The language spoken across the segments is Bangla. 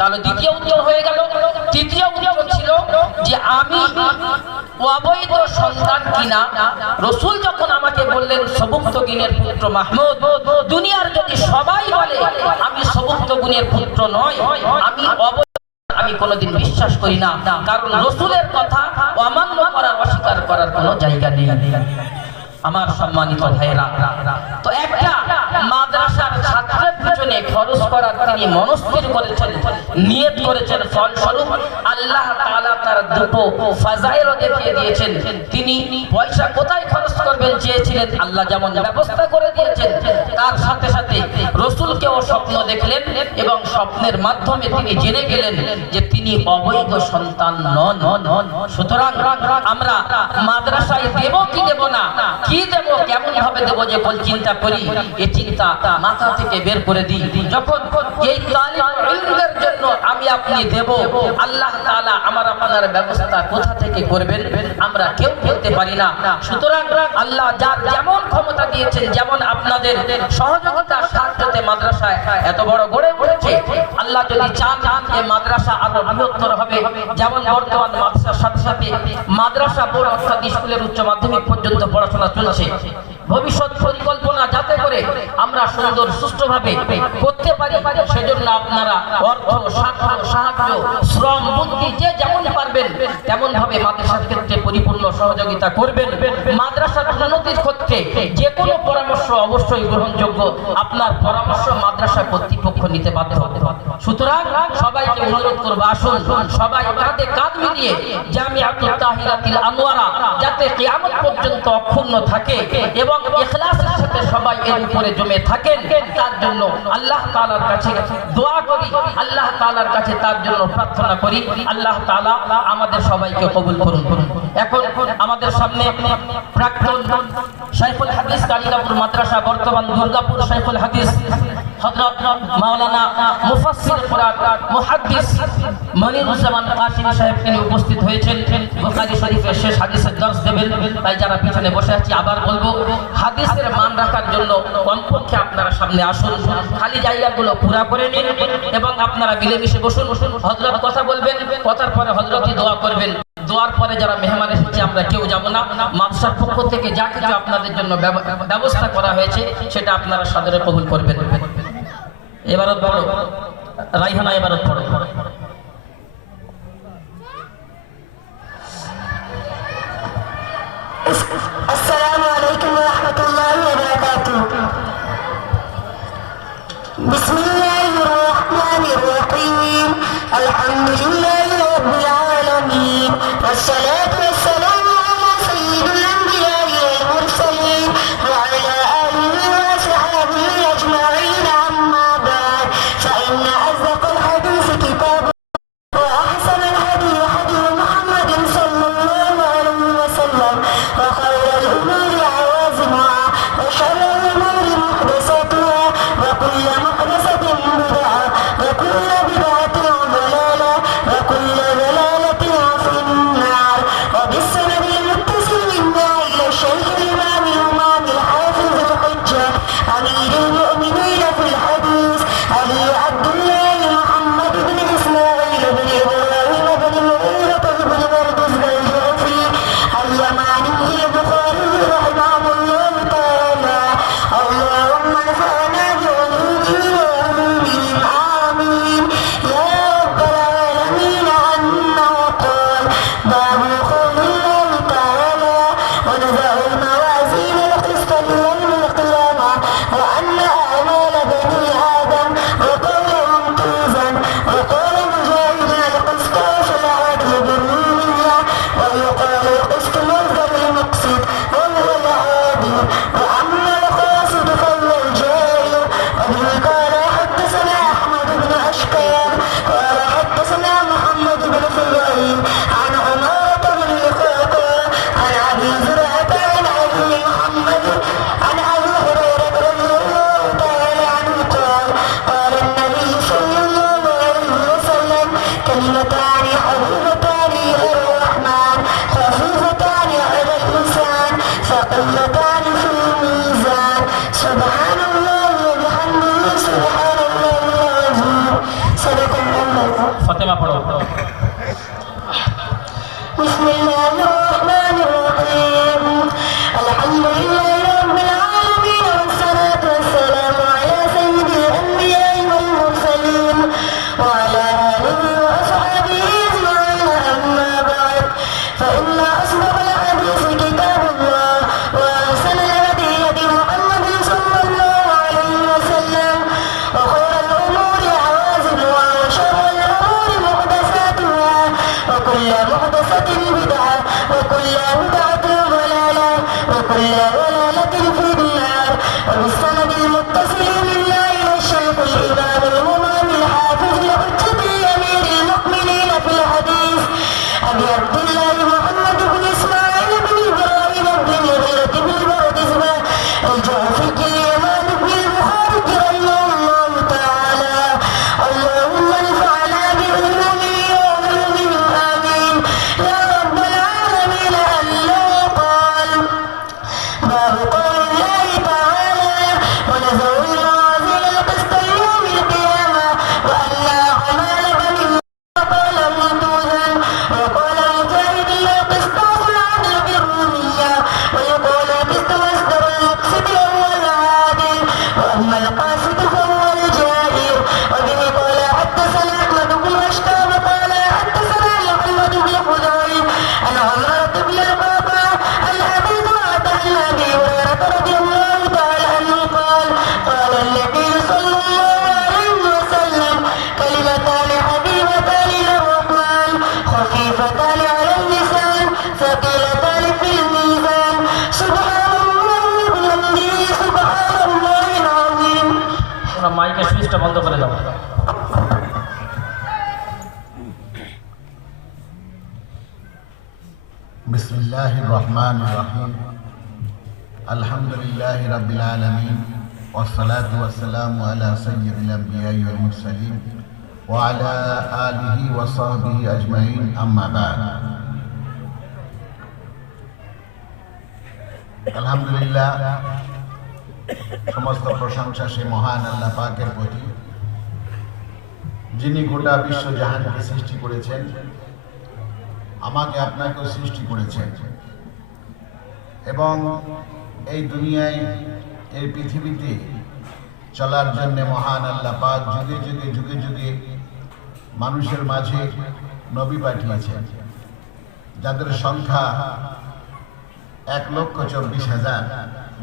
তাহলে দ্বিতীয় উত্তর হয়ে গেল। তৃতীয় উত্তর ছিল যে আমি অবৈধ সন্তান কিনা। রসুল যখন আমাকে বললেন সবুক্তগিনের পুত্র মাহমুদ, দুনিয়ার যদি সবাই বলে আমি সবুক্তগিনের পুত্র নয়, আমি আমি কোনোদিন বিশ্বাস করি না, কারণ রসুলের কথা অমান্য করার, অস্বীকার করার কোনো জায়গা নেই। আমার সম্মানিত ভাইরা, তো একটা মাদ্রাসার ছাত্রের পিছনে খরচ করার তিনি মনস্থির করেছেন, নিয়ত করেছেন, ফলস্বরূপ আল্লাহ তাআলা তার দুটো ফাজাইলও দেখিয়ে দিয়েছেন। তিনি পয়সা কোথায় খরচ করবেন চেয়েছিলেন, আল্লাহ যেমন ব্যবস্থা করে দিয়েছেন, তার সাথে সাথে রসুলকেও স্বপ্ন দেখলেন এবং স্বপ্নের মাধ্যমে তিনি জেনে গেলেন যে তিনি অবৈধ সন্তান নন। সুতরাং আমরা মাদ্রাসায় দেব কি দেব না, কি দেব, কেমন ভাবে দেব, যে বল চিন্তা করি, এই চিন্তা মাথা থেকে বের করে দিই। যখন এই তালিব ইলমের জন্য আমি আপনি দেব, আল্লাহ তাআলা আমার আপনার ব্যবস্থা কোথা থেকে করবেন আমরা কেউ বলতে পারি না। সুতরাং আল্লাহ যার যেমন ক্ষমতা দিয়েছেন, যেমন আপনাদের সহযোগিতার সাহায্যে মাদ্রাসায় এত বড় গড়ে উঠেছে, আল্লাহ যদি চান যে মাদ্রাসা আরো বৃহত্তর হবে, যেমন বর্তমান মাদ্রাসার সাথে সাথে মাদ্রাসা বোর্ড অর্থাৎ স্কুলের উচ্চ মাধ্যমিক পর্যন্ত পড়াশোনা চলছে, ভবিষ্যৎ পরিকল্পনা যাতে করে আমরা সুন্দর সুষ্ঠুভাবে করতে পারি, সেজন্য আপনারা অর্থ, সাহায্য, শ্রম, বুদ্ধি যে যেমন পারবেন তেমন ভাবে মাদ্রাসার ক্ষেত্রে পরিপূর্ণ সহযোগিতা করবেন। মাদ্রাসার উন্নতির ক্ষেত্রে যে কোনো পরামর্শ অবশ্যই গ্রহণযোগ্য, আপনার পরামর্শ মাদ্রাসা কর্তৃপক্ষ নিতে বাধ্য হবে। সুতরাং সবাইকে অনুরোধ করবো, আসুন সবাই কাঁধে কাঁধ মিলিয়ে জামিআতুত তাহিরাতুল আনওয়ারা যাতে কিয়ামত পর্যন্ত অক্ষুণ্ণ থাকে এবং ইখলাসের সাথে সবাই এর উপরে জমে থাকেন, তার জন্য আল্লাহ তাআলার কাছে দোয়া করি, আল্লাহ তাআলার কাছে তার জন্য প্রার্থনা করি। আল্লাহ তাআলা আমাদের সবাইকে কবুল করুন। এখন আমাদের সামনে প্রাক্তন শাইখুল হাদিস কালিকাপুর মাদ্রাসা, বর্তমান দুর্গাপুর শাইখুল হাদিস হযরত মাওলানা মুফাসসির কুরআন মুহাদ্দিস মনিরুজ্জামান কাশিমি সাহেব তিনি উপস্থিত হয়েছেন। বুখারী শরীফের শেষ হাদিসের দর্শ দেবেন। তাই যারা পিছনে বসে আছি আবার বলবো, হাদিসের মান রাখার জন্য কমপক্ষে আপনারা সামনে আসুন, খালি জায়গাগুলো পুরা করে নিন এবং আপনারা মিলেমিশে বসুন। হযরত কথা বলবেন, কথার পরে হযরতই দোয়া করবেন। দোয়ার পরে যারা মেহমান এসেছে আমরা কেউ যাব না। মাদ্রাসার পক্ষ থেকে যা কিছু আপনাদের জন্য ব্যবস্থা করা হয়েছে সেটা আপনারা সাদরে কবুল করবেন। এবারত পড়ো রাইহানা, এবারত পড়ো। السلام عليكم ورحمة الله وبركاته. بسم الله الرحمن الرحيم. الحمد لله رب العالمين، والصلاة والسلام على سيد الأنبياء والمرسلين وعلى آله وصحبه أجمعين. أما بعد، فإن أصدق الحديث كتاب وأحسن الهدي هدي محمد صلى الله عليه وسلم، وخير الأمور عوازمها، وشر الأمور محدثاتها، وكل محدثة بدعة، وكل بدعة ضلالة، وكل ضلالة في النار. وبالسند المتصل منا إلى الشيخ الإمام الإمام الحافظ الحجة أمير المؤمنين في الحديث أبي عبد الله محمد بن إسماعيل بن إبراهيم بن مغيرة بن مردز الجوفي اليماني البخاري رحمه الله تعالى. اللهم انفعنا بعلومه وعلومهم، آمين يا رب العالمين. أنه قال: باب قول الله تعالى: ونضع الموازين القسط ليوم القيامة وأن أعمال بني آدم وقولهم توزن. وقال مجاهد: القسطاس العدل بالمية، ويقال القسط مصدر المقسط وهو العادل، وأما القاصد فهو الجاهل. وبه قال: حدثنا أحمد بن أشكال قال حدثنا محمد بن فضيل عن عمارة بن القعقاع عن أبي زرعة عن أبي محمد عن أبي هريرة رضي الله تعالى عنه قال: قال النبي صلى الله عليه وسلم: كلمتان حبيبتان إلى الرحمن، خفيفتان على اللسان، ثقيلتان في الميزان. سبحان الله وبحمده، سبحان الله العظيم. صدق الله. ফাতেমা পড়ো। বিসমিল্লাহির রহমানির রহিম আলহামদুলিল্লাহি রাব্বিল আলামিন ওয়াসসালাতু ওয়াসসালামু আলা সাইয়্যিদিল আনবিয়া'i ওয়াল মুরসালিন ওয়া আলা আলিহি ওয়া আসহাবিহি আজমাইন আম্মা বা'দ ফাইন্না আসদাকাল হাদিisi কিতাবুল্লাহ ওয়া ahsanal hadyi hadyu Muhammadin sallallahu alayhi wa sallam wa khayral umuri hawazinuha wa sharral umuri muhdathatuha wa kullu muhdathatin bid'ah wa kullu bid'atin ضلالة وكل ضلالة في النار وبالسند المتصل منا إلى الشيخ الإمام الإمام الحافظ الحجة أمير المؤمنين في الحديث أبي عبد الله محمد بن إسماعيل بن إبراهيم بن المغيرة بن بردزبة الجعفي اليمان بن البخاري رحمه الله تعالى اللهم انفعنا بعلومه وعلومهم آمين يا رب العالمين. أنه قال باب قول الله تعالى ونزل الموازين القسط ليوم القيامة وأن لا أعمال بني وقال ممدودا وقال مجاهد لا قسطاس العدل بالرومية ويقول القسط مصدر المقسط وهو العادل وأما القاسط فهو الجائر. وبه قال حدثنا أحمد بن أشتاب قال حدثنا محمد بن خزيم عن عمارة بن القعقاع عن أبي زرعة عن أبي هريرة رضي الله تعالى عنه قال قال النبي صلى الله عليه وسلم كلمتان حبيبتان للرحمن خفيفتان على اللسان ثقيلتان في الميزان سبحان الله وبحمده سبحان الله العظيم. তোমরা মাইকের সুইচটা বন্ধ করে দাও। بسم الله الرحمن الرحيم الحمد لله رب العالمين والصلاة والسلام على سيد الأنبياء والمرسلين وعلى آله وصحبه أجمعين أما بعد. الحمد لله সমস্ত প্রশংসা সেই মহান আল্লাহ পাকের প্রতি, যিনি গোটা বিশ্ব জাহানকে সৃষ্টি করেছেন, আমাকে আপনাকেও সৃষ্টি করেছেন এবং এই দুনিয়ায় এই পৃথিবীতে চলার জন্য মহান আল্লাহ পাক যুগে যুগে যুগে যুগে মানুষের মাঝে নবী পাঠিয়েছেন, যাদের সংখ্যা 1,24,000,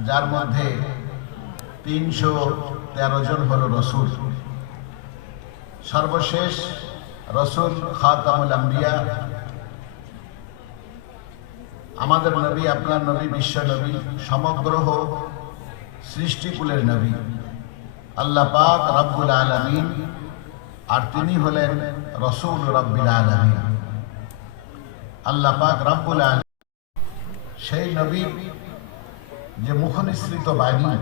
যার মধ্যে 313 জন হল রসুল। সর্বশেষ রসুল খাতামুল আম্বিয়া, আমাদের নবী, আপনার নবী, বিশ্ব নবী, সমগ্র সৃষ্টিকুলের নবী, আল্লাহ পাক রব্বুল আলামিন, আর তিনি হলেন রসুল রব্বিল আলামিন। আল্লাহ পাক রব্বুল আলামিন সেই নবী যে মুখনিসৃত বাণী,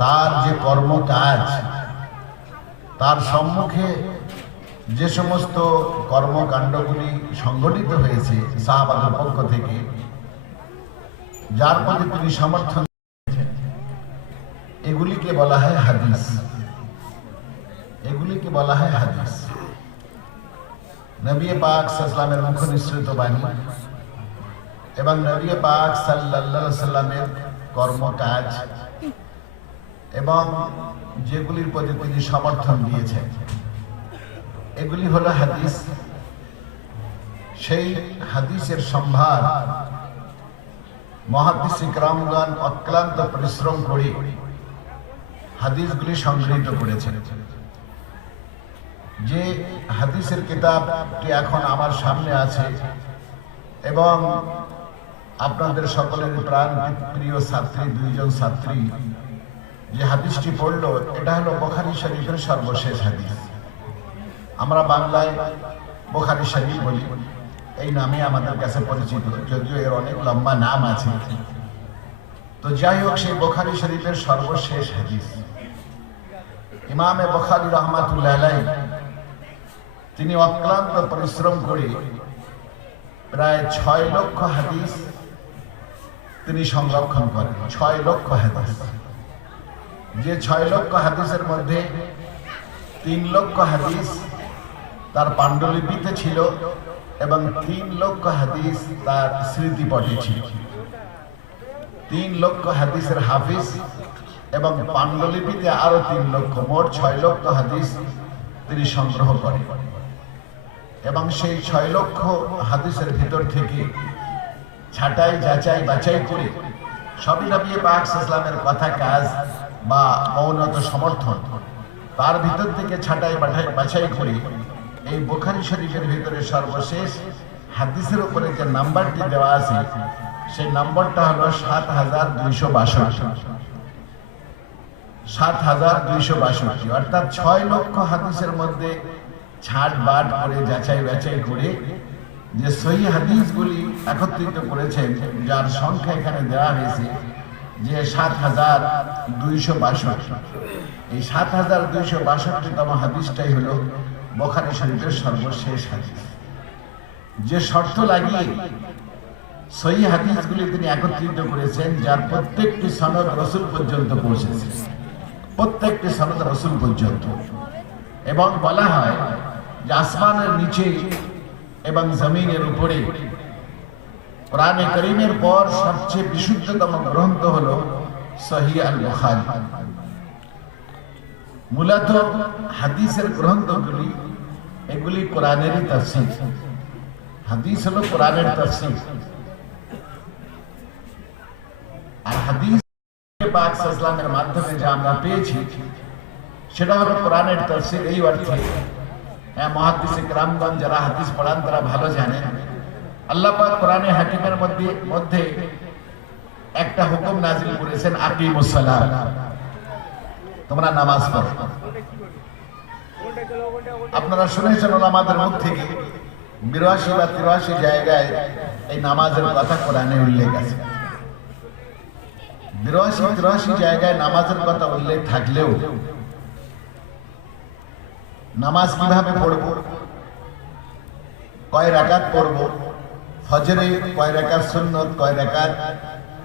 তার যে কর্মকাজ, তার সম্মুখে যে সমস্ত কর্মকাণ্ডগুলি সংগঠিত হয়েছে সাহাবাদের পক্ষ থেকে, যার মধ্যে তিনি সমর্থন দিয়েছেন, এগুলিকে বলা হয় হাদিস। এগুলিকে বলা হয় হাদিস। নবী পাক সাল্লাল্লাহু আলাইহি ওয়াসাল্লামের মুখ নিঃসৃত বাণী এবং নবী পাক সাল্লাল্লাহু আলাইহি ওয়াসাল্লামের কর্মকাজ এবং যেগুলির প্রতি তিনি সমর্থন দিয়েছেন, এগুলি হলো হাদিস। সেই হাদিসের সম্ভার মুহাদ্দিস ইকরামগণ অক্লান্ত পরিশ্রম করে হাদিসগুলি সংগৃহীত করেছেন। যে হাদিসের কিতাবটি এখন আমার সামনে আছে এবং আপনাদের সকলের প্রাণ প্রিয় ছাত্রী, 2 জন ছাত্রী যে হাদিসটি পড়লো, এটা হলো বুখারী শরীফের সর্বশেষ হাদিস। আমরা বাংলায় বুখারী শরীফ বলি, এই নামে আমাদের কাছে পরিচিত, যদিও এর অনেক লম্বা নাম আছে। তো যাই হোক, সেই বুখারী শরীফের সর্বশেষ হাদিস ইমামে বুখারী রাহমাতুল্লাহ আলাইহি তিনি অক্লান্ত পরিশ্রম করে প্রায় 6 লক্ষ হাদিস তিনি সংরক্ষণ করেন। 6 লক্ষ হাদিস, যে 6 লক্ষ হাদিসের মধ্যে 3 লক্ষ হাদিস তার পাণ্ডুলিপিতে ছিল এবং 3 লক্ষ হাদিস তার স্মৃতিপটে ছিল। 3 লক্ষ হাদিসের হাফিজ এবং পাণ্ডুলিপিতে আরো 3 লক্ষ, মোট 6 লক্ষ হাদিস তিনি সংগ্রহ করেন। এবং সেই 6 লক্ষ হাদিসের ভিতর থেকে ছাঁটাই যাচাই বাছাই করে সবই নবী পাক সাল্লাল্লাহু আলাইহি কথা কাজ বা মৌনত সমর্থন, তার ভিতর থেকে ছাঁটাই বাছাই করে এই বুখারী শরীফের ভিতরে সর্বশেষ হাদিসের উপরে যে নাম্বারটি দেওয়া আছে সেই নম্বরটা হলো ৭,২৬২। ৭,২৬২, অর্থাৎ 6 লক্ষ হাদিসের মধ্যে ছাড় বাদ করে যাচাই বাছাই করে যে সহিহ হাদিসগুলি একত্রিত করেছেন, যার সংখ্যা এখানে দেওয়া হয়েছে যে ৭,২৬২। এই ৭,২৬২তম হাদিসটাই হলো বুখারী শরীফের সর্বশেষ হাদিস। যে শর্ত লাগিয়ে সহিহ হাদিসগুলি তিনি একত্রিত করেছেন, যার প্রত্যেকটি সনদ রাসূল পর্যন্ত পৌঁছেছে, প্রত্যেকটি সনদ রাসূল পর্যন্ত। এবং বলা হয় যে আসমানের নিচে এবং জমিনের উপরে কোরআনে কারীমের পর সবচেয়ে বিশুদ্ধতম গ্রন্থ হলো সহিহ আল বুখারী। মূলত হাদিসের গ্রন্থগুলি এগুলি কোরআনেরই তাফসীর। হাদিস হলো কোরআনের তাফসীর, আর হাদিস পাক সাল্লাল্লাহু আলাইহি মাধ্যমে যা আমরা পেয়েছি সেটা হলো কোরআনের তাফসীর। এই অর্থে মুহাদ্দিস কিরামগণ যারা হাদিস পড়ান তারা ভালো জানেন, আল্লাহ পাক কোরআনে হাকিমের মধ্যে একটা হুকুম নাজিল করেছেন, আকিমুস সালাত, তোমরা নামাজ পড়ো। আপনারা শুনেছেন ওলামাদের মুখ থেকে ৮২ বা ৮৩ জায়গায় এই নামাজের কথা কোরআনে উল্লেখ আছে। ৮২-৮৩ জায়গায় নামাজের কথা উল্লেখ থাকলেও নামাজ কিভাবে পড়ব, কয় রাকাত পড়ব, ফজরে কয় রাকাত সুন্নত, কয় রাকাত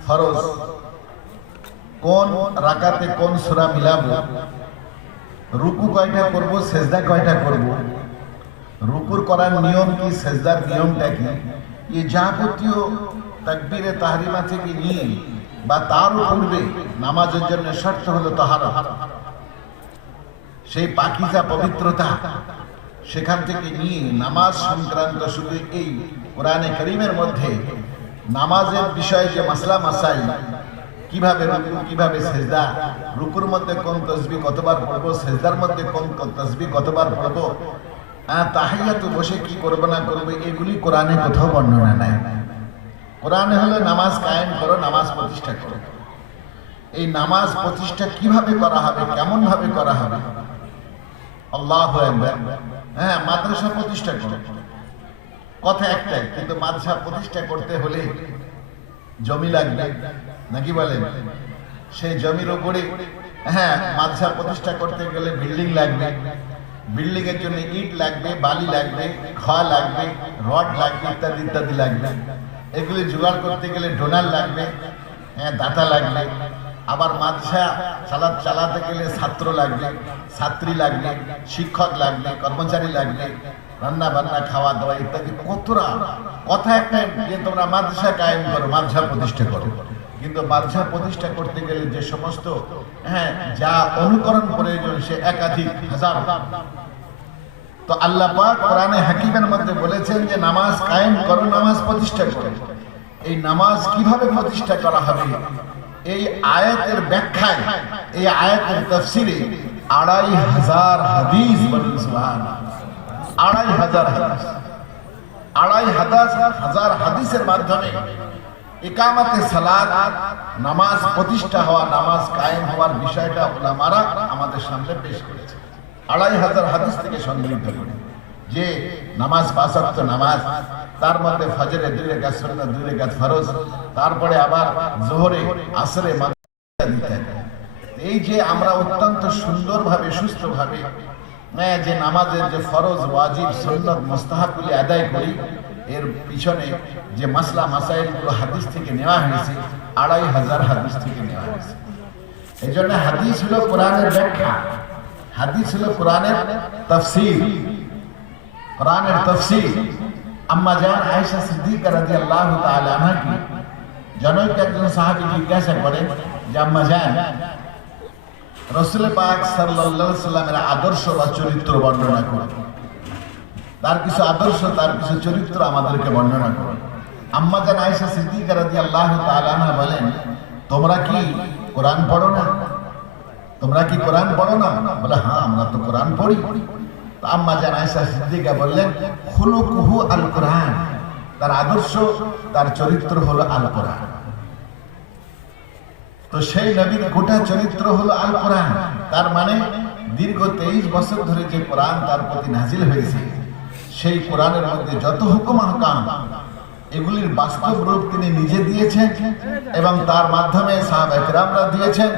ফরজ, কোন রাকাতে কোন সূরা মিলাবো, রুকু কয়টা করব, সেজদা কয়টা করব, রুকুর করার নিয়ম কি, সেজদার নিয়মটা কি, এই যাবতীয় তাকবীরে তাহরিমা থেকে নিয়ে বা তার পূর্বে নামাজের জন্য শর্ত হলো তাহারা, সেই পাকিজা পবিত্রতা, সেখান থেকে নিয়ে নামাজ সংক্রান্ত শুধু এই কোরআনে কারীমের মধ্যে নামাজের বিষয়ে যে মাসলা মাসাইল, কিভাবে রুকু, কিভাবে সেজদা, রুকুর মধ্যে কোন তাসবিহ কতবার পড়ব, সেজদার মধ্যে কোন তাসবিহ কতবার পড়ব, তাহিয়াতে বসে কি করব না করব, এগুলি কোরআনে কোথাও বর্ণনা নাই। কোরআনে হলো নামাজ কায়েম করো, নামাজ প্রতিষ্ঠা করো। এই নামাজ প্রতিষ্ঠা কিভাবে করা হবে, কেমন ভাবে করা হবে, আল্লাহু আকবার। মাদ্রাসা প্রতিষ্ঠা করো, কথা একটাই, কিন্তু মাদ্রাসা প্রতিষ্ঠা করতে হলে জমি লাগবে, নাকি বলেন? সেই জমির উপরে মাদ্রাসা প্রতিষ্ঠা করতে গেলে বিল্ডিং লাগবে, বিল্ডিং এর জন্য ইট লাগবে, বালি লাগবে, খোয়া লাগবে, রড লাগবে, ইত্যাদি ইত্যাদি লাগবে। এগুলি জোগাড় করতে গেলে ডোনার লাগবে, দাতা লাগবে। আবার মাদ্রাসা চালাতে গেলে ছাত্র লাগবে, ছাত্রী লাগবে, শিক্ষক লাগবে, কর্মচারী লাগবে, রান্না বান্না, খাওয়া দাওয়া ইত্যাদি। কথা একটা যে তোমরা মাদ্রাসা কায়েম করো, মাদ্রাসা প্রতিষ্ঠা করো, কিন্তু মাদ্রাসা প্রতিষ্ঠা করতে গেলে যে সমস্ত যা অনুকরণ প্রয়োজন সে একাধিক হাজার। তো আল্লাহ পাক কোরআনে হাকিমের মধ্যে বলেছেন যে নামাজ কায়েম করো, নামাজ প্রতিষ্ঠা করো। এই নামাজ কিভাবে প্রতিষ্ঠা করা হবে, এই আয়াতের ব্যাখ্যায়, এই আয়াতের তাফসীরে ২৫০০ হাদিস, বলুন সুবহানাল্লাহ, ২৫০০ হাদিস, ২৫০০ হাদিসের মাধ্যমে ইকামতে সালাত, নামাজ প্রতিষ্ঠা হওয়া, নামাজ কায়েম হওয়ার বিষয়টা উলামারা আমাদের সামনে পেশ করেছে। ২৫০০ হাদিস থেকে সংগৃহীত করে যে নামাজ ৫ ওয়াক্ত নামাজ, তার মধ্যে ফজরে ২ রাকাত সুন্নাত, ২ রাকাত ফরজ, তারপরে আবার যোহরে, আসরে, মাগরিবে দিতে। এই যে আমরা অত্যন্ত সুন্দরভাবে, সুস্থভাবে যে নামাজের যে ফরজ, ওয়াজিব, সুন্নাত, মুস্তাহাবগুলি আদায় করি, এর পিছনে যে মাসলা মাসাইলগুলো হাদিস থেকে নেওয়া হয়েছে, ২৫০০ হাদিস থেকে নেওয়া হয়েছে। এই জন্য হাদিস হলো কোরআনের ব্যাখ্যা, হাদিস হলো কোরআনের তাফসীর। কোরআনের তাফসীর আম্মা জান আয়েশা সিদ্দিকা রাদিয়াল্লাহু তাআলা আনহা কি জনৈক একজন সাহাবী জিজ্ঞাসা করেন যে আম্মা জান রাসূল পাক সাল্লাল্লাহু আলাইহি সাল্লামের আদর্শ বা চরিত্র বর্ণনা করুন, তার কিছু আদর্শ তার কিছু চরিত্র আমাদেরকে বর্ণনা করুন। আম্মা জান আয়েশা সিদ্দিকা রাদিয়াল্লাহু তাআলা আনহা বলেন, তোমরা কি কোরআন পড়ো না? তোমরা কি কোরআন পড়ো না? বলে হ্যাঁ, আমরা তো কোরআন পড়ি। তো আম্মা জান আয়েশা সিদ্দিকা বললেন, খুলুকুহু আল কোরআন, তার আদর্শ তার চরিত্র হলো আল কোরআন। তো সেই নবীর গোটা চরিত্র হলো আল কোরআন। তার মানে দীর্ঘ 23 বছর ধরে যে কোরআন তার প্রতি নাজিল হয়েছে, সেই কোরআনের মধ্যে যত হুকুম আহকাম এগুলির বাস্তব রূপ তিনি নিজে দিয়েছেন এবং তার মাধ্যমে সাহাবায়ে কেরামরা দিয়েছেন,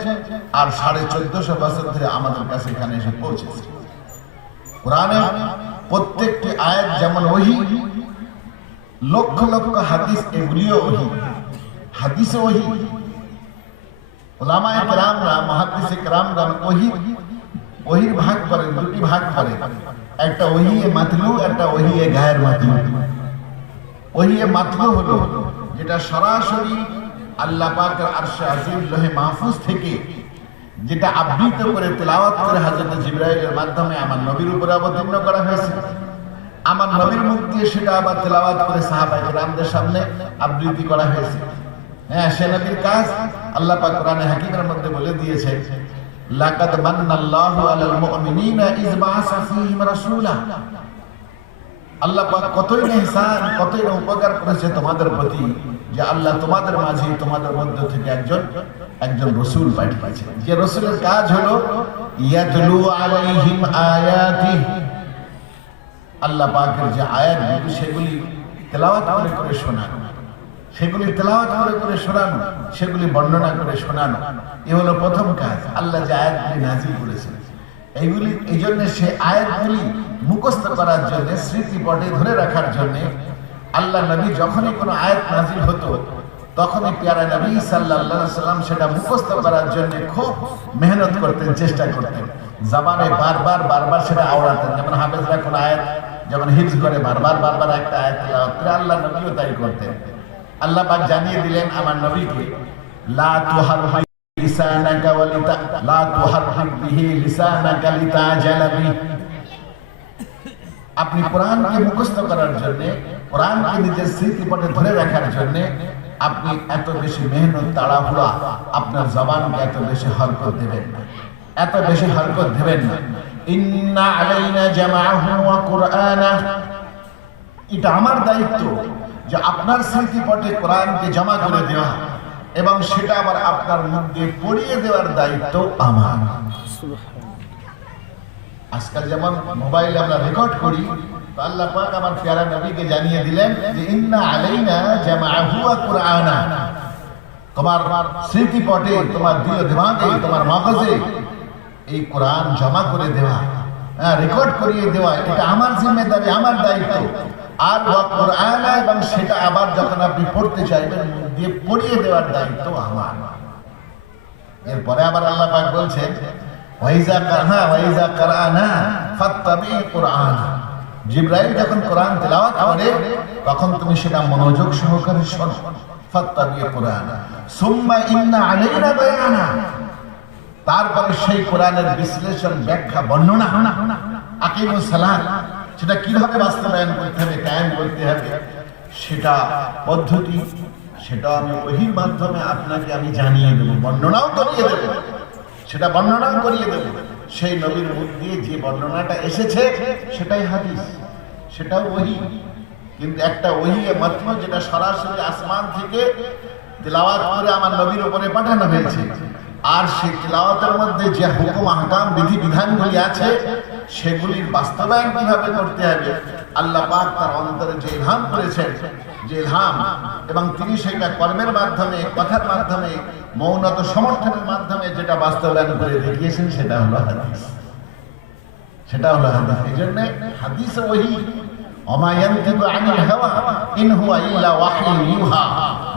আর 1450 বছর ধরে আমাদের কাছে এখানে এসে পৌঁছেছে। কোরআনের প্রত্যেকটি আয়াত যেমন ওহী, লক্ষ লক্ষ হাদিস এগুলিও ওহী, হাদিসে ওহী। উলামায়ে কেরামরা, মুহাদ্দিসে কেরামগণ ওহীর ভাগ করেন, দুটি ভাগ করেন, একটা ওহী মাতলু, একটা ওহী গায়ের মাতলু। ওহী মাতলু হলো যেটা সরাসরি আল্লাহ পাকের আরশে আজিম লোহে মাহফুজ থেকে যেটা আবৃত করে তেলাওয়াত করে হযরত জিবরাইলের মাধ্যমে আমার নবীর উপরে অবতীর্ণ করা হয়েছে। আমার নবীর মুখ দিয়ে সেটা আবার তেলাওয়াত করে সাহাবায়ে কেরামদের সামনে আবৃত্তি করা হয়েছে। হ্যাঁ, সে নবীর কাজ আল্লাহ পাক কোরআনে হাকিমের মধ্যে বলে দিয়েছে, লাকাদ মান্নাল্লাহু আলাল মুমিনিনা ইয বাআসা ফীহিম রাসূলা। আল্লাহ পাক কতই না ইহসান, কতই না উপকার করেছে তোমাদের প্রতি, যে আল্লাহ তোমাদের মাঝে, তোমাদের মধ্য থেকে একজন রাসূল পাঠিয়েছে, যে রাসূলের কাজ হলো ইয়াতলু আলাইহিম আয়াতিহি, আল্লাহ পাকের যে আয়াতগুলো সেগুলি তেলাওয়াত করে করে শোনানো, সেগুলি তেলাওয়াত করে করে শোনানো, সেগুলি বর্ণনা করে শোনানো। এ হলো প্রথম কাজ। আল্লাহ যে আয়াতগুলি নাজিল করেছেন এইগুলি, এই জন্য সে আয়াতগুলি মুখস্থ করার জন্য, স্মৃতিপটে ধরে রাখার জন্য আল্লাহ নবী যখনই কোনো আয়াত নাজিল হতো তখনই প্যারা নবী সাল্লাল্লাহু আলাইহি সাল্লাম সেটা মুখস্থ করার জন্য খুব মেহনত করতেন, চেষ্টা করতেন, জবানে বারবার সেটা আওড়াতেন। যেমন হাফেজরা কোন আয়াত যেমন হিফজ করে বারবার একটা আয়াত তেলাওয়াত করে, আল্লাহ নবীও তাই করতেন। আল্লাহ পাক জানিয়ে দিলেন আমার নবীকে, লা তুহাররিক লিসানাকা ওয়ালিতা লা তুহাররিক বিহি লিসানাকা লিতাজালা বিহি। আপনি কোরআনকে মুখস্থ করার জন্য, কোরআনকে নিজের স্মৃতিপটে ধরে রাখার জন্য আপনি এত বেশি মেহনত, তাড়াহুড়া, আপনার জবানকে এত বেশি হরকত দেবেন না, এত বেশি হরকত দেবেন না। ইন্না আলাইনা জামাআহু ওয়া কুরআনা, এটা আমার দায়িত্ব যে আপনার স্মৃতিপটে কোরআনকে জমা করে দেওয়া এবং সেটা আবার আপনার মুখ দিয়ে পড়িয়ে দেওয়ার দায়িত্ব আমার। আজকাল যেমন মোবাইলে আমরা রেকর্ড করি, তো আল্লাহ পাক আমার প্যারা নবীকে জানিয়ে দিলেন যে ইন্না আলাইনা জামাআহু ওয়া কুরআনা, তোমার স্মৃতিপটে, তোমার দিল দিমাগে, তোমার মগজে এই কোরআন জমা করে দেওয়া, রেকর্ড করিয়ে দেওয়া, এটা আমার জিম্মেদারি, আমার দায়িত্ব। আর ওয়া কুরআনা, এবং সেটা আবার যখন আপনি পড়তে চাইবেন মুখ দিয়ে পড়িয়ে দেওয়ার দায়িত্ব আমার। এরপরে আবার আল্লাহ পাক বলছেন, ওয়াইজা কারানা ফাত্তাবি কুরআন, জিবরাইল যখন কোরআন তেলাওয়াত করে তখন তুমি সেটা মনোযোগ সহকারে শোনো। ফাত্তাবি কুরআন সুম্মা ইন্না আলাইনা বায়ানা, তারপরে সেই কোরআনের বিশ্লেষণ, ব্যাখ্যা, বর্ণনা, আকিমুস সালাত, সেটা কিভাবে বাস্তবায়ন করতে হবে, কায়েম করতে হবে, সেটা পদ্ধতি, সেটা আমি ওহীর মাধ্যমে আপনাকে আমি জানিয়ে দেব, বর্ণনাও করিয়ে দেব, সেটা বর্ণনাও করিয়ে দেব। সেই নবীর মুখ দিয়ে যে বর্ণনাটা এসেছে সেটাই হাদিস, সেটাও ওহী। কিন্তু একটা ওহী মাত্র যেটা সরাসরি আসমান থেকে তেলাওয়াত করে আমার নবীর উপরে পাঠানো হয়েছে, আর সেই তেলাওয়াতের মধ্যে যে হুকুম আহকাম, বিধি বিধানগুলি আছে সেগুলির বাস্তবায়ন কিভাবে করতে হবে আল্লাহ পাক তার অন্তরে যে ইলহাম করেছেন, যে ইলহাম, এবং তিনি সেটা কর্মের মাধ্যমে, কথার মাধ্যমে, মৌনত সমর্থনের মাধ্যমে যেটা বাস্তবায়ন করে দেখিয়েছেন সেটা হলো হাদিস, সেটা হলো হাদিস। এই জন্য হাদিস ওহী, ওমা ইয়ানতিকু আনিল হাওয়া ইন হুয়া ইল্লা ওয়াহয়ুন ইউহা,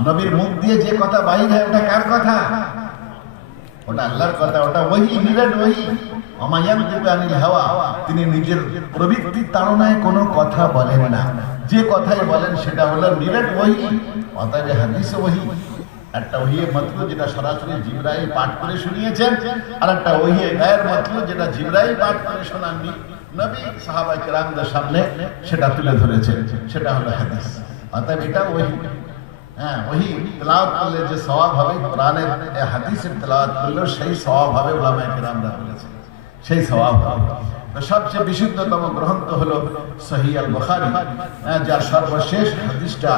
নবীর মুখ দিয়ে যে কথা বাইর হয় ওটা কার কথা? ওটা আল্লাহর কথা, ওটা ওহী, নিরেট ওহী। অমায়ান্তিকু আনিল হাওয়া, তিনি নিজের প্রবৃত্তির তাড়নায় কোনো কথা বলেন না, যে কথাই বলেন সেটা হলো নিরেট ওহী। অতএব হাদিসে ওহী, একটা ওহিয়ে মতলু যেটা সরাসরি জিবরাইল পাঠ করে শুনিয়েছেন, আর একটা ওহিয়ে গায়ের মতলু যেটা জিবরাইল পাঠ করে শোনাননি, নবী সাহাবা কেরামদের সামনে সেটা তুলে ধরেছেন, সেটা হলো হাদিস। অতএব এটা ওহী। হ্যাঁ, ওহী তেলাওয়াত করলে যে সওয়াব হবে, কোরআনের হাদিসের তেলাওয়াত করলেও সেই সওয়াব হবে, উলামায়ে কেরামরা বলেছেন সেই সওয়াব হবে। তো সবচেয়ে বিশুদ্ধতম গ্রন্থ হলো সহিহ আল বুখারী, যার সর্বশেষ হাদিসটা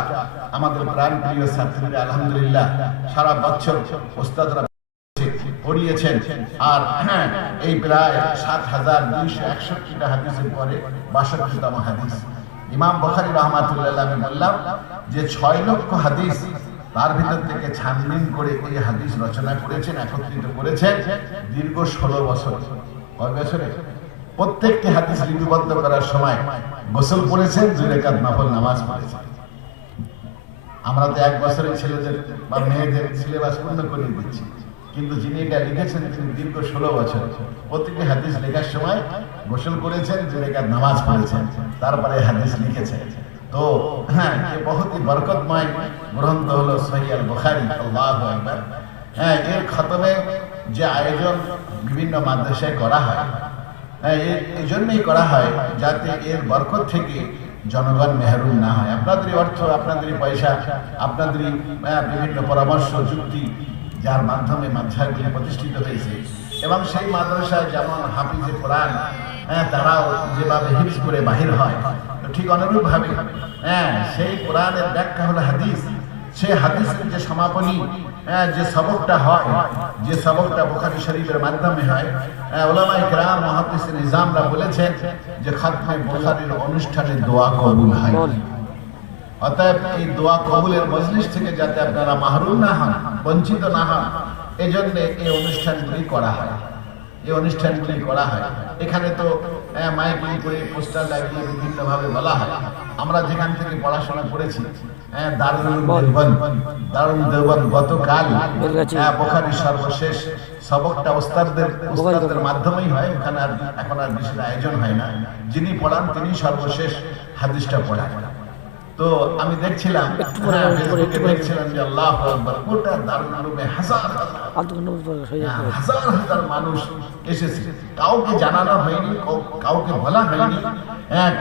আমাদের প্রাণপ্রিয় ছাত্রীরা আলহামদুলিল্লাহ সারা বছর ওস্তাদরা পড়িয়েছেন। আর এই প্রায় ৭,২৬১টা হাদিসের পরে ৬২তম হাদিস ইমাম বুখারী রাহমাতুল্লাহ, আমি বললাম যে ৬ লক্ষ হাদিস তার ভিতর থেকে ছানবিন করে এই হাদিস রচনা করেছেন, একত্রিত করেছেন দীর্ঘ ১৬ বছর। কয় বছরে? প্রত্যেকটি হাদিস লিপিবদ্ধ করার সময় গোসল করেছেন, ২ রাকাত নফল নামাজ পড়েছেন। আমরা তো ১ বছরের ছেলেদের বা মেয়েদের সিলেবাস পূর্ণ করিয়ে দিচ্ছি, কিন্তু যিনি এটা লিখেছেন তিনি দীর্ঘ ১৬ বছর প্রতিটি হাদিস লেখার সময় গোসল করেছেন, ২ রাকাত নামাজ পড়েছেন, তারপরে হাদিস লিখেছেন। তো হ্যাঁ, এ বহুতই বরকতময় গ্রন্থ হলো সহিহ আল বুখারী। আল্লাহু আকবার। হ্যাঁ, এর খতমে যে আয়োজন বিভিন্ন মাদ্রাসায় করা হয়, এই জন্যই করা হয় যাতে এর বরকত থেকে জনগণ মেহরুম না হয়। আপনাদেরই অর্থ, আপনাদেরই পয়সা, আপনাদেরই বিভিন্ন পরামর্শ যুক্তি, যার মাধ্যমে মাদ্রাসাগুলি প্রতিষ্ঠিত হয়েছে, এবং সেই মাদ্রাসায় যেমন হাফিজে কোরআন তারাও যেভাবে হিফজ করে বাহির হয়, তো ঠিক অনুরূপভাবে সেই কোরআনের ব্যাখ্যা হলো হাদিস। সেই হাদিসের যে সমাপনী, যে সবকটা হয়, যে সবকটা বুখারী শরীফের মাধ্যমে হয়, উলামায়ে কেরাম মুহাদ্দিসিন নিজামরা বলেছেন যে খাতমে বুখারীর অনুষ্ঠানে দোয়া কবুল হয়। অতএব এই দোয়া কবুলের মজলিস থেকে যাতে আপনারা মাহরুম না হন, বঞ্চিত না হন, এজন্য এই অনুষ্ঠানগুলি করা হয়। এই অনুষ্ঠানগুলি করা হয় এখানে তো মাইকিং করে পোস্টার লাগিয়ে বিভিন্নভাবে বলা হয়। আমরা যেখান থেকে পড়াশোনা করেছি, দারুল দেওবন্দ গতকাল বুখারীর সর্বশেষ সবকটা ওস্তাদদের মাধ্যমেই হয়, ওখানে আর এখন আর বিশেষ আয়োজন হয় না। যিনি পড়ান তিনি সর্বশেষ হাদিসটা পড়ান। তো আমি দেখছিলাম যে আল্লাহু আকবার, গোটা দারুল উলুমে হাজার হাজার মানুষ এসেছে, কাউকে জানানো হয়নি, কাউকে বলা হয়নি,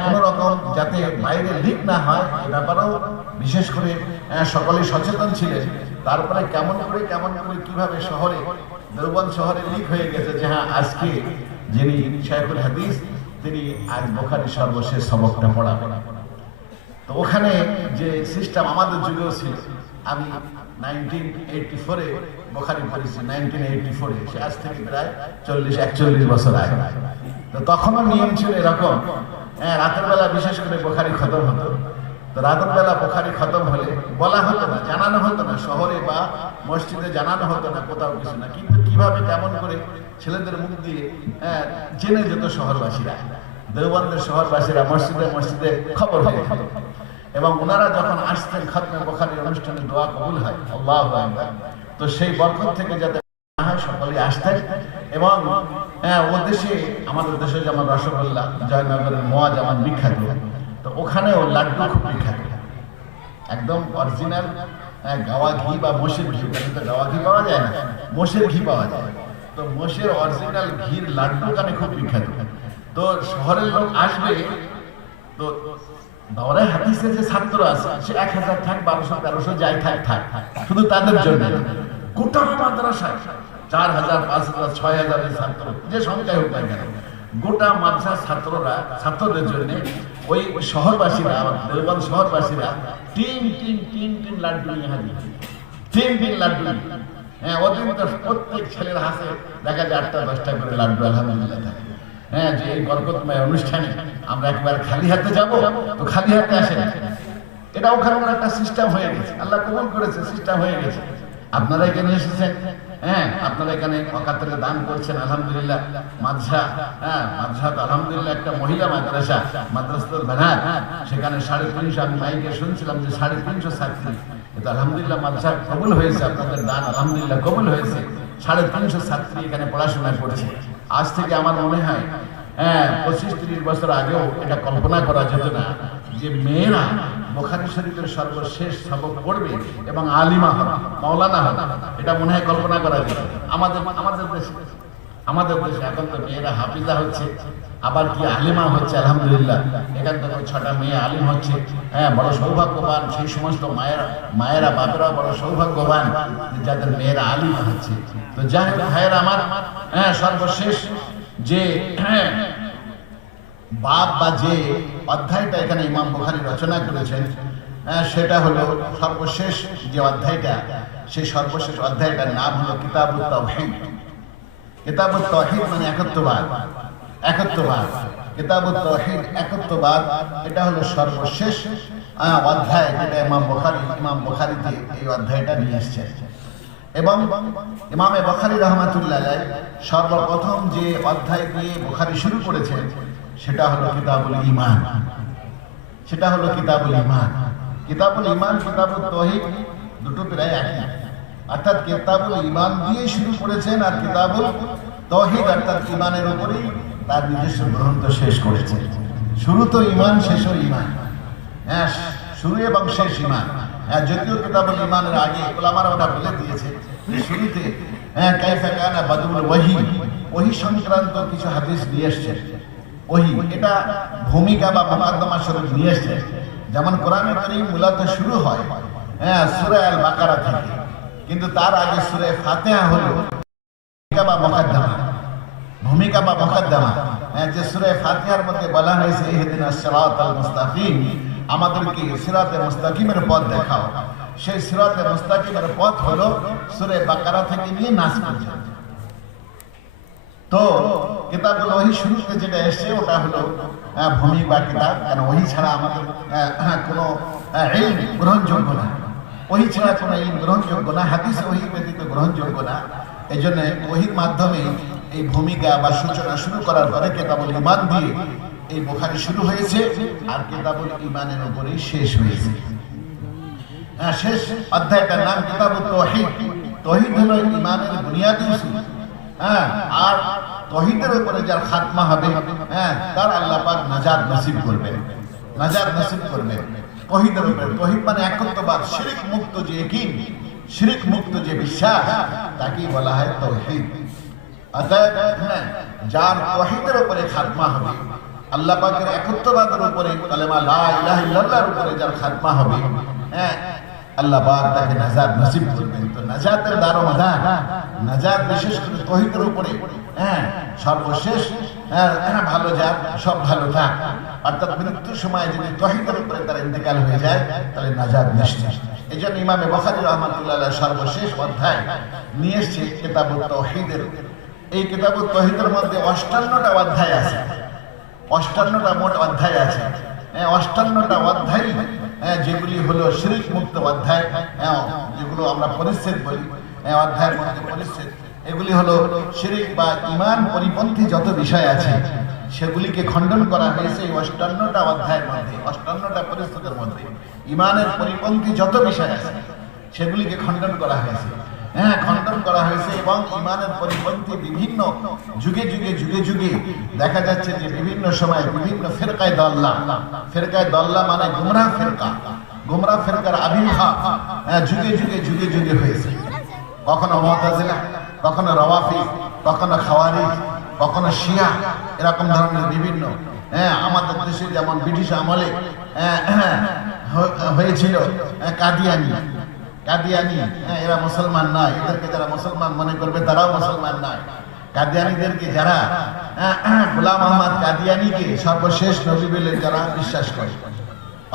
কোন রকম যাতে বাইরে লিক না হয় এ ব্যাপারেও বিশেষ করে সকলে সচেতন ছিলেন। তারপরে কেমন করে কিভাবে শহরে, দেওবন্দ শহরে লিক হয়ে গেছে যে হ্যাঁ, আজকে যিনি শাইখুল হাদিস তিনি আজ বুখারীর সর্বশেষ সবকটা পড়াবেন। তো ওখানে যে সিস্টেম আমাদের যুগেও ছিল, আমি 1984-এ বুখারী পড়েছি, 1984-এ, সে আজ থেকে প্রায় 40-41 বছর আগে। তো তখনও নিয়ম ছিল এরকম, রাতের বেলা বিশেষ করে বুখারী খতম হতো। তো রাতের বেলা বুখারী খতম হলে বলা হতো না, জানানো হতো না, শহরে বা মসজিদে জানানো হতো না, কোথাও কিছু না, কিন্তু কিভাবে কেমন করে ছেলেদের মুখ দিয়ে জেনে যেত শহরবাসীরা, দেওবন্দের শহরবাসীরা মসজিদে মসজিদে খবর হয়ে যেত। এবং ওনারা যখন আসতেন খাতমে বুখারীর অনুষ্ঠানে দোয়া কবুল হয়, আল্লাহু আকবার, তো সেই বরকত থেকে যাতে না হয় সকলেই আসতেন। এবং ও দেশে, আমাদের দেশে যেমন রসগোল্লা, জয়নগরের মোয়া যেমন বিখ্যাত, তো ওখানেও লাড্ডু খুব বিখ্যাত, একদম অরিজিনাল গাওয়া ঘি বা মোষের ঘি, তো গাওয়া ঘি পাওয়া যায় না, মোষের ঘি পাওয়া যায়। তো মোষের অরিজিনাল ঘির লাড্ডু ওখানে খুব বিখ্যাত। তো শহরের লোক আসবে, তো দাওরা হাদিসের যে ছাত্র আছে সে 1000 থাক, 1200-1300 যাই থাক, শুধু তাদের জন্য গোটা মাদ্রাসায় 4000, 5000, 6000 ছাত্র, যে সংখ্যায় হোক না কেন, গোটা মাদ্রাসার ছাত্রদের জন্য ওই শহরবাসীরা, দেওবন্দ শহরবাসীরা তিন লাড্ডু নিয়ে হাজির, 3 লাড্ডু। ওদের মধ্যে প্রত্যেক ছেলের হাতে দেখা যায় 8টা-10টা করে লাড্ডু আলহামদুলিল্লাহ থাকে। যে এই বরকতময় অনুষ্ঠানে আমরা একবার খালি হাতে যাব, তো খালি হাতে আসে না, এটা ওখানকার একটা সিস্টেম হয়ে গেছে, আল্লাহ কবুল করেছে, সিস্টেম হয়ে গেছে। আপনারা এখানে এসেছেন, আপনারা এখানে অকাতরে দান করছেন, আলহামদুলিল্লাহ। মাদ্রাসা তো আলহামদুলিল্লাহ একটা মহিলা মাদ্রাসা, মাদ্রাসাতুল বানাত, সেখানে 350, আমি মাইকে শুনছিলাম যে 350 ছাত্রী। এটা আলহামদুলিল্লাহ মাদ্রাসা কবুল হয়েছে, আপনাদের দান আলহামদুলিল্লাহ কবুল হয়েছে। 350 ছাত্রী এখানে পড়াশোনা করছে। আজ থেকে আমার মনে হয় 25-30 বছর আগেও এটা কল্পনা করা যেত না যে মেয়েরা বুখারী শরীফের সর্বশেষ সবক পড়বে এবং আলিমা হবে, মাওলানা হবে। এটা মনে হয় কল্পনা করা যেত। আমাদের দেশে এখন তো মেয়েরা হাফিজা হচ্ছে, আবার কি আলিমা হচ্ছে। আলহামদুলিল্লাহ, এখান থেকে 6টা মেয়ে আলিম হচ্ছে। বড় সৌভাগ্যবান সেই সমস্ত মায়েরা বাপেরা বড় সৌভাগ্যবান যাদের মেয়েরা আলিমা হচ্ছে। তো যাই হোক ভাইয়েরা আমার, সর্বশেষ যে বাপ বা যে অধ্যায়টা এখানে ইমাম বুখারী রচনা করেছেন, সেটা হলো সর্বশেষ যে অধ্যায়টা, সেই সর্বশেষ অধ্যায়টার নাম হলো কিতাবুত তাওহীদ। কিতাবুত তাওহীদ মানে একত্ববাদ। কিতাবুত তাওহীদ একত্ববাদ, এটা হলো সর্বশেষ অধ্যায় যেটা ইমাম বুখারীতে এই অধ্যায়টা নিয়ে এসেছেন। এবং ইমামে বুখারী রাহমাতুল্লাহ আলাইহি সর্বপ্রথম যে অধ্যায় দিয়ে বুখারী শুরু করেছেন সেটা হলো কিতাবুল ঈমান। কিতাবুল ঈমান, কিতাবুত তাওহীদ দুটো প্রায় একই। অর্থাৎ কিতাবুল ঈমান দিয়ে শুরু করেছেন, আর কিতাবুল তাওহীদ অর্থাৎ ঈমানের উপরেই তার নিজস্ব গ্রন্থ শেষ করেছেন। শুরু তো ঈমান, শেষও ঈমান। শুরু এবং শেষ ঈমান। যদিও কিতাবুল ঈমানের আগে উলামারা ওটা বলে দিয়েছে যে শুরুতে কাইফা কানা বাদুল ওহী সংক্রান্ত কিছু হাদিস নিয়ে এসেছেন। ওহী এটা ভূমিকা বা মুকাদ্দমা স্বরূপ নিয়ে এসেছে। যেমন কোরআনে কারীম মূলত শুরু হয় সূরা আল বাকারা থেকে, কিন্তু তার আগে সূরা ফাতিহা হলো ভূমিকা বা মুকাদ্দমা। যে সূরা ফাতিহার মধ্যে বলা হয়েছে ইহদিনাস সিরাতাল মুস্তাকিম, আমাদেরকে সিরাতে মুস্তাকিমের পথ দেখাও। সেই সিরাতে মুস্তাকিমের পথ হলো সূরা বাকারা থেকে নিয়ে নাস পর্যন্ত। তো কিতাবুল ওহী শুরুতে যেটা এসেছে ওটা হলো ভূমি বা কিতাব, কারণ ওহী ছাড়া আমাদের কোনো ইলম গ্রহণযোগ্য না। ওহী ছাড়া কোনো ইলম গ্রহণযোগ্য না, হাদিস ওহী ব্যতীত গ্রহণযোগ্য না। এই জন্য ওহীর মাধ্যমে এই ভূমিকা বা সূচনা শুরু করার পরে কিতাবুল ঈমান দিয়ে এই বুখারী শুরু হয়েছে, আর কিতাবুল ঈমানের উপরেই শেষ হয়েছে। শেষ অধ্যায়টার নাম কিতাবুত তাওহীদ। তাওহীদ হলো ঈমানের বুনিয়াদি উসুল। আর তাওহীদের উপরে যার খাতমা হবে তার আল্লাহ পাক নাজাত নসিব করবেন। তাওহীদের উপরে, তাওহীদ মানে একত্ববাদ, শিরক মুক্ত যে ইয়াকিন, শিরক মুক্ত যে বিশ্বাস, তাকেই বলা হয় তাওহীদ। অতএব যার তাওহীদের উপরে খাতমা হবে, আল্লাহ পাকের একত্ববাদের উপরে, কালেমা লা ইলাহা ইল্লাল্লাহর উপরে যার খাতমা হবে, আল্লাহ পাক তাকে নাজাত নসিব করবেন। তো নাজাতের দারোমদার, নাজাত বিশেষ করে তাওহীদের উপরে সর্বশেষ ভালো যাক, সব ভালো থাক। অর্থাৎ মৃত্যুর সময় যদি তাওহীদের উপরে তার ইন্তেকাল হয়ে যায় তাহলে নাজাত নিশ্চিত। এই জন্য ইমামে বুখারী রাহমাতুল্লাহ আলাইহি সর্বশেষ অধ্যায় নিয়ে এসেছে কিতাবুত তাওহীদের। এই কিতাবুত তাওহীদের মধ্যে 58টা অধ্যায় আছে। 58টা মোট অধ্যায় আছে। 58টা অধ্যায় যেগুলি হলো শিরক মুক্ত অধ্যায়, যেগুলো আমরা পরিচ্ছেদ বলি, অধ্যায়ের মধ্যে পরিচ্ছেদ, এগুলি হলো শিরক বা ঈমান পরিপন্থী যত বিষয় আছে সেগুলিকে খণ্ডন করা হয়েছে এই 58টা অধ্যায়ের মধ্যে। 58টা পরিচ্ছেদের মধ্যে ঈমানের পরিপন্থী যত বিষয় আছে সেগুলিকে খণ্ডন করা হয়েছে। এবং ঈমানের পরিপন্থী বিভিন্ন যুগে দেখা যাচ্ছে যে বিভিন্ন সময় বিভিন্ন ফিরকায়ে দল্লা মানে গুমরাহ ফিরকার আবির্ভাব যুগে হয়েছে। কখনো মুতাজিলা, কখনো রাওয়াফিদ, কখনো খাওয়ারিজ, কখনো শিয়া, এরকম ধরনের বিভিন্ন। আমাদের দেশে যেমন ব্রিটিশ আমলে হয়েছিল কাদিয়ানি, এরা মুসলমান নয়, এদেরকে যারা মুসলমান মনে করবে তারাও মুসলমান নয়। কাদিয়ানীদেরকে যারা গোলাম আহমদ কাদিয়ানীকে সর্বশেষ নবী বলে যারা বিশ্বাস করে,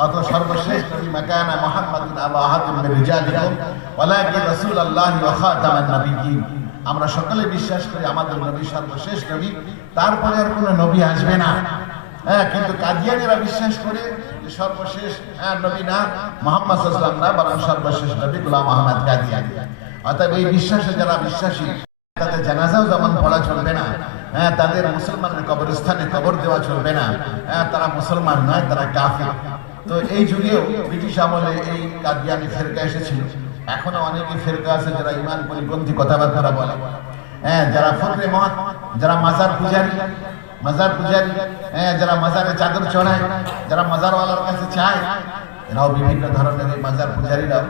অত সর্বশেষ নবী মাকানা মুহাম্মাদুন আবা আহাদিন মিন রিজালিকুম ওয়ালাকিন রাসূলুল্লাহি ওয়া খাতামান নবিয়্যিন। আমরা সকলে বিশ্বাস করি আমাদের নবী সর্বশেষ নবী, তারপরে আর কোনো নবী আসবে না। কিন্তু কাদিয়ানীরা বিশ্বাস করে যে সর্বশেষ নবী না মুহাম্মদ সাল্লাল্লাহু আলাইহি ওয়াসাল্লাম না, বরং সর্বশেষ নবী গোলাম আহমদ কাদিয়ানী। অতএব এই বিশ্বাসে যারা বিশ্বাসী তাদের জানাজাও যেমন পড়া চলবে না, তাদের মুসলমানের কবরস্থানে কবর দেওয়া চলবে না, তারা মুসলমান নয়, তারা কাফির। তো এই যুগেও ব্রিটিশ আমলে এই কাদিয়ানী ফিরকা এসেছিল। এখনো অনেকে ফেরকা আছে যারা ইমান পরিপন্থী কথাবার্তা বলে, হ্যাঁ, যারা ফকরে মত, যারা মাজার পূজারী, হ্যাঁ, যারা মাজারে চাদর চড়ায়, যারা মাজারওয়ালার কাছে চায়, এরাও বিভিন্ন ধরনের এই মাজার পূজারীরাও।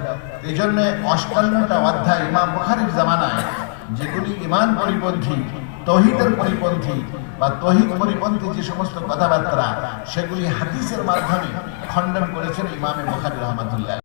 এই জন্য 58টা অধ্যায় ইমাম বুখারীর জামানায় যেগুলি ইমান পরিপন্থী, তৌহিদের পরিপন্থী বা তৌহিদ পরিপন্থী যে সমস্ত কথাবার্তা, সেগুলি হাদিসের মাধ্যমে খণ্ডন করেছেন ইমামে বুখারী রাহমাতুল্লাহ।